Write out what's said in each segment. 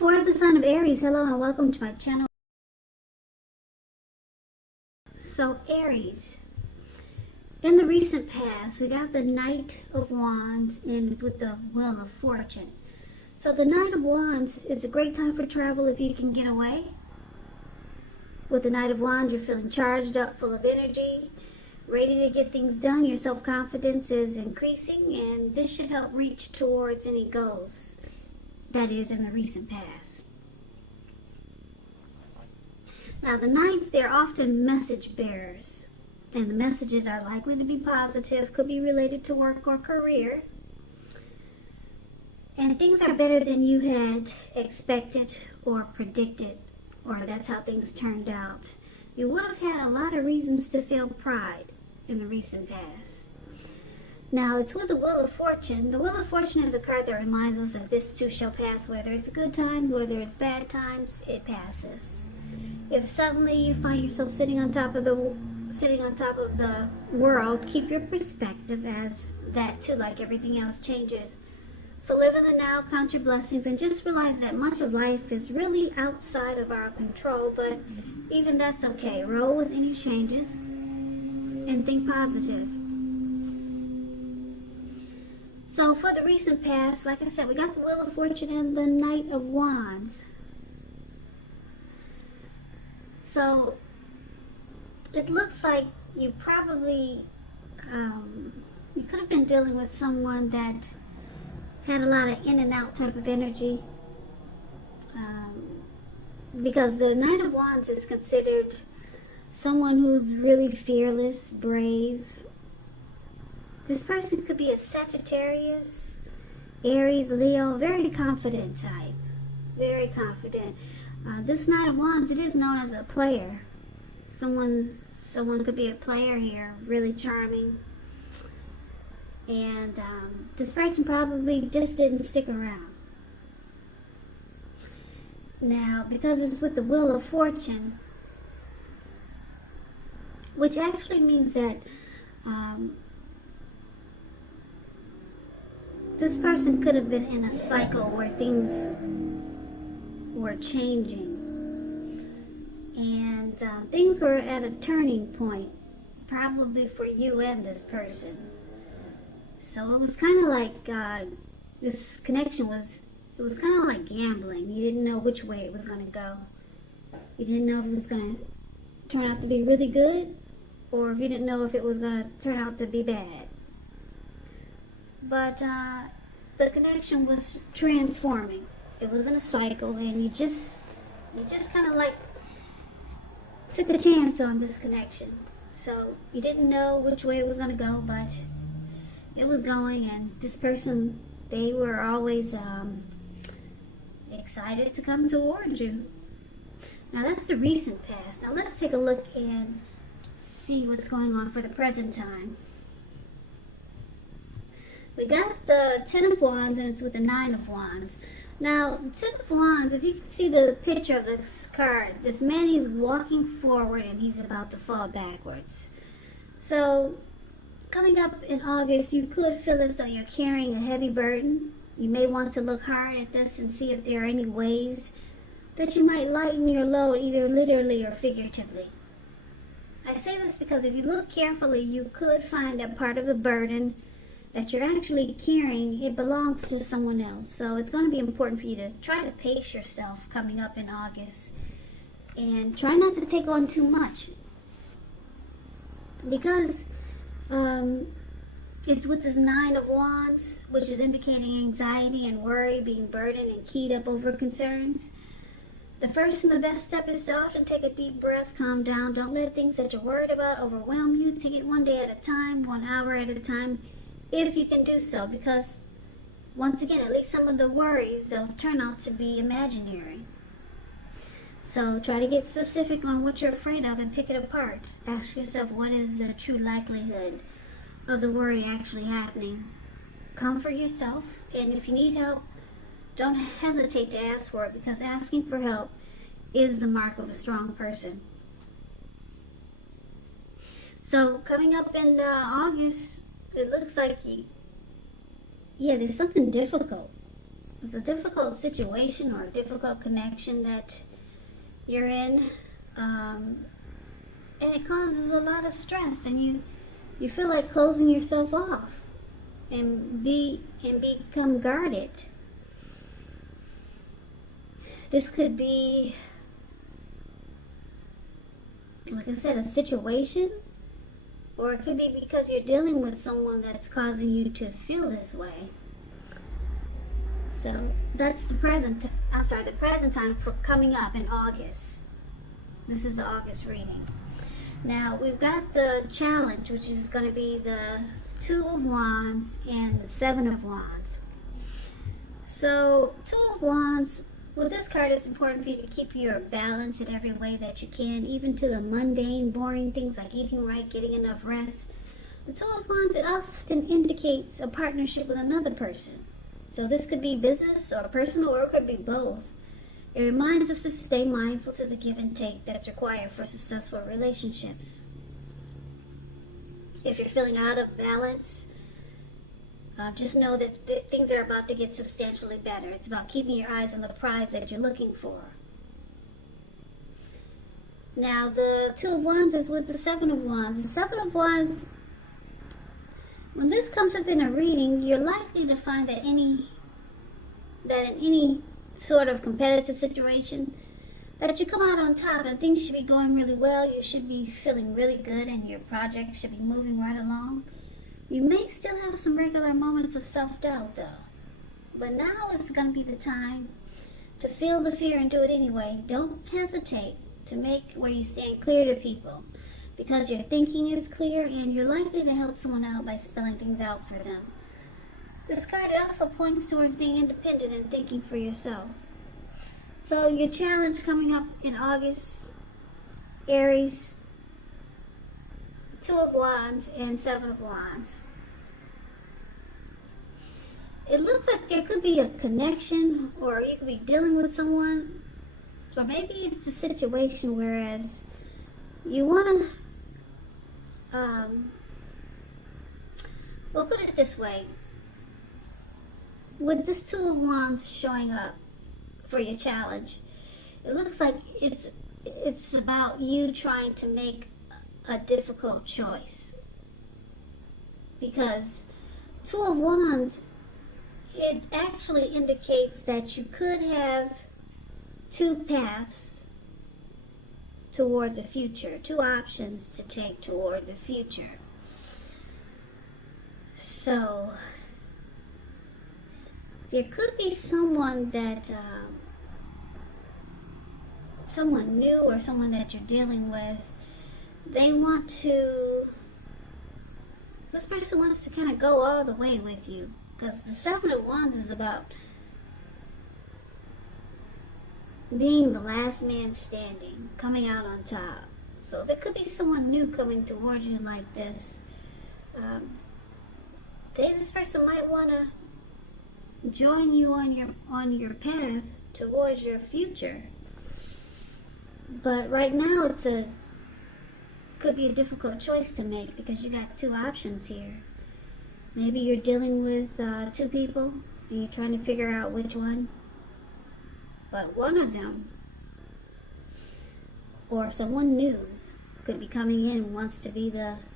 For the sign of Aries, hello and welcome to my channel. So Aries, in the recent past, we got the Knight of Wands and with the Wheel of Fortune. So the Knight of Wands is a great time for travel if you can get away. With the Knight of Wands, you're feeling charged up, full of energy, ready to get things done. Your self-confidence is increasing, and this should help reach towards any goals that is in the recent past. Now the Knights, they're often message bearers, and the messages are likely to be positive, could be related to work or career. And things are better than you had expected or predicted, or that's how things turned out. You would have had a lot of reasons to feel pride in the recent past. Now, it's with the Wheel of Fortune. The Wheel of Fortune is a card that reminds us that this too shall pass. Whether it's good times, whether it's bad times, it passes. If suddenly you find yourself sitting on top of the world, keep your perspective as that too, like everything else, changes. So live in the now, count your blessings, and just realize that much of life is really outside of our control, but even that's okay. Roll with any changes and think positive. So for the recent past, like I said, we got the Wheel of Fortune and the Knight of Wands. So it looks like you probably, you could have been dealing with someone that had a lot of in and out type of energy. Because the Knight of Wands is considered someone who's really fearless, brave. This person could be a Sagittarius, Aries, Leo, very confident type. Very confident. This Knight of Wands, it is known as a player. Someone could be a player here, really charming. And this person probably just didn't stick around. Now, because it's with the Wheel of Fortune, which actually means that this person could have been in a cycle where things were changing. And things were at a turning point, probably for you and this person. So it was kind of like this connection was kind of like gambling. You didn't know which way it was going to go. You didn't know if it was going to turn out to be really good, or if you didn't know if it was going to turn out to be bad. But the connection was transforming. It wasn't a cycle, and you just kind of like took a chance on this connection. So you didn't know which way it was going to go, but it was going, and this person, they were always excited to come toward you. Now that's the recent past. Now let's take a look and see what's going on for the present time. We got the Ten of Wands, and it's with the Nine of Wands. Now, the Ten of Wands, if you can see the picture of this card, this man, he's walking forward and he's about to fall backwards. So, coming up in August, you could feel as though you're carrying a heavy burden. You may want to look hard at this and see if there are any ways that you might lighten your load, either literally or figuratively. I say this because if you look carefully, you could find that part of the burden that you're actually carrying, it belongs to someone else. So it's going to be important for you to try to pace yourself coming up in August, and try not to take on too much, because it's with this Nine of Wands, which is indicating anxiety and worry, being burdened and keyed up over concerns. The first and the best step is to often take a deep breath, calm down. Don't let things that you're worried about overwhelm you. Take it one day at a time, 1 hour at a time, if you can do so, because once again, at least some of the worries, they'll turn out to be imaginary. So try to get specific on what you're afraid of and pick it apart. Ask yourself, what is the true likelihood of the worry actually happening? Comfort yourself, and if you need help, don't hesitate to ask for it, because asking for help is the mark of a strong person. So coming up in August, it looks like there's something difficult it's a difficult situation or a difficult connection that you're in, and it causes a lot of stress, and you feel like closing yourself off and become guarded. This could be, like I said, a situation, or it could be because you're dealing with someone that's causing you to feel this way. So that's the present time for coming up in August. This is the August reading. Now we've got the challenge, which is going to be the Two of Wands and the Seven of Wands. So Two of Wands, with this card, it's important for you to keep your balance in every way that you can, even to the mundane, boring things like eating right, getting enough rest. The Two of Wands, it often indicates a partnership with another person. So this could be business or personal, or it could be both. It reminds us to stay mindful to the give and take that's required for successful relationships. If you're feeling out of balance, just know that things are about to get substantially better. It's about keeping your eyes on the prize that you're looking for. Now, the Two of Wands is with the Seven of Wands. The Seven of Wands, when this comes up in a reading, you're likely to find that in any sort of competitive situation, that you come out on top and things should be going really well. You should be feeling really good and your project should be moving right along. You may still have some regular moments of self-doubt though. But now is going to be the time to feel the fear and do it anyway. Don't hesitate to make where you stand clear to people, because your thinking is clear and you're likely to help someone out by spelling things out for them. This card also points towards being independent and thinking for yourself. So your challenge coming up in August, Aries, Two of Wands and Seven of Wands. It looks like there could be a connection, or you could be dealing with someone, or maybe it's a situation whereas you want to, we'll put it this way. With this Two of Wands showing up for your challenge, it looks like it's about you trying to make a difficult choice, because Two of Wands, it actually indicates that you could have two paths towards a future, two options to take towards a future. So there could be someone that someone new or someone that you're dealing with. This person wants to kind of go all the way with you, because the Seven of Wands is about being the last man standing, coming out on top. So there could be someone new coming towards you like this. This person might want to join you on your path towards your future. But right now could be a difficult choice to make, because you got two options here. Maybe you're dealing with two people and you're trying to figure out which one. But one of them, or someone new, could be coming in and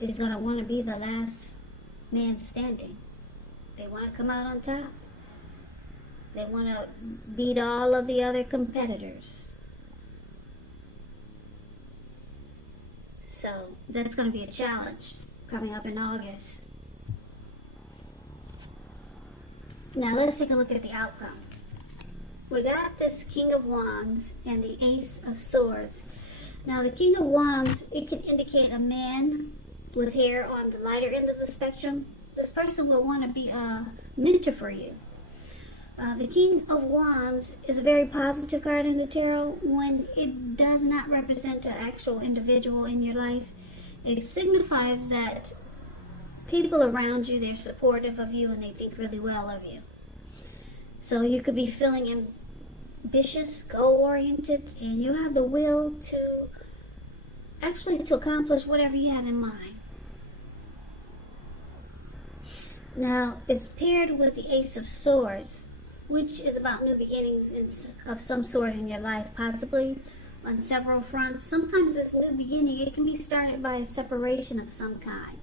is going to want to be the last man standing. They want to come out on top. They want to beat all of the other competitors. So that's going to be a challenge coming up in August. Now let's take a look at the outcome. We got this King of Wands and the Ace of Swords. Now the King of Wands, it can indicate a man with hair on the lighter end of the spectrum. This person will want to be a mentor for you. The King of Wands is a very positive card in the tarot. When it does not represent an actual individual in your life, it signifies that people around you, they're supportive of you and they think really well of you. So you could be feeling ambitious, goal-oriented, and you have the will to accomplish whatever you have in mind. Now, it's paired with the Ace of Swords. which is about new beginnings of some sort in your life, possibly on several fronts. Sometimes this new beginning, it can be started by a separation of some kind.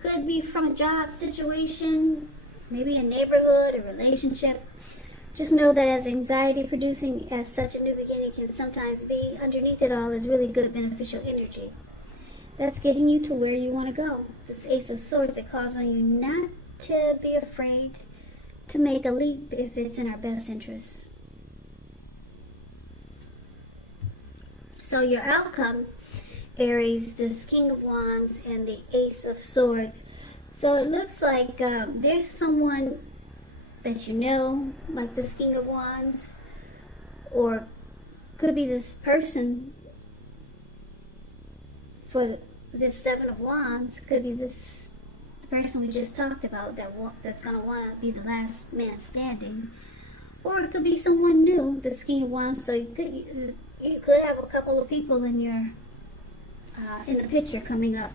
Could be from a job situation, maybe a neighborhood, a relationship. Just know that as anxiety producing as such a new beginning can sometimes be, underneath it all is really good beneficial energy. That's getting you to where you want to go. This Ace of Swords, it calls on you not to be afraid to make a leap if it's in our best interests. So your outcome, Aries, this King of Wands and the Ace of Swords. So it looks like there's someone that you know, like this King of Wands, or could be this person for this Seven of Wands. Could be this the person we just talked about that's going to want to be the last man standing, or it could be someone new, this King of Wands. So you could have a couple of people in your in the picture coming up.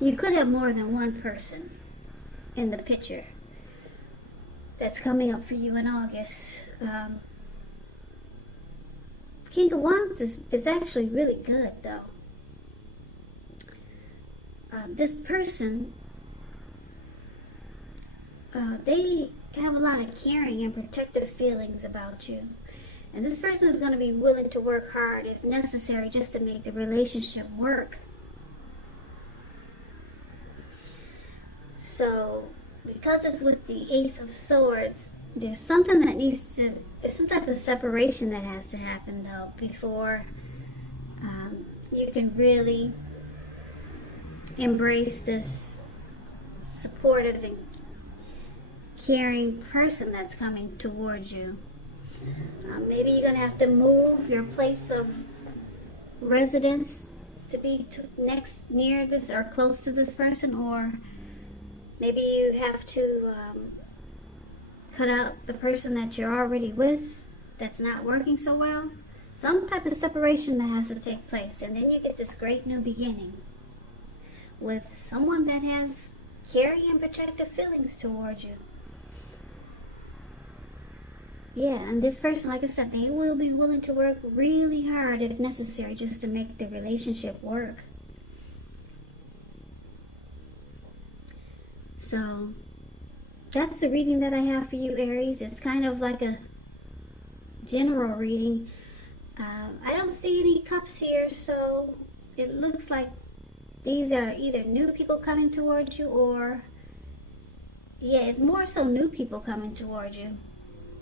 You could have more than one person in the picture that's coming up for you in August. King of Wands is actually really good, though. This person, they have a lot of caring and protective feelings about you. And this person is going to be willing to work hard if necessary just to make the relationship work. So, because it's with the Ace of Swords, there's something that there's some type of separation that has to happen, though, before you can really embrace this supportive and caring person that's coming towards you. Maybe you're going to have to move your place of residence to be near this or close to this person, or maybe you have to cut out the person that you're already with that's not working so well. Some type of separation that has to take place, and then you get this great new beginning with someone that has caring and protective feelings towards you. Yeah, and this person, like I said, they will be willing to work really hard if necessary just to make the relationship work. So, that's the reading that I have for you, Aries. It's kind of like a general reading. I don't see any cups here, so it looks like these are either new people coming towards you, or, yeah, it's more so new people coming towards you.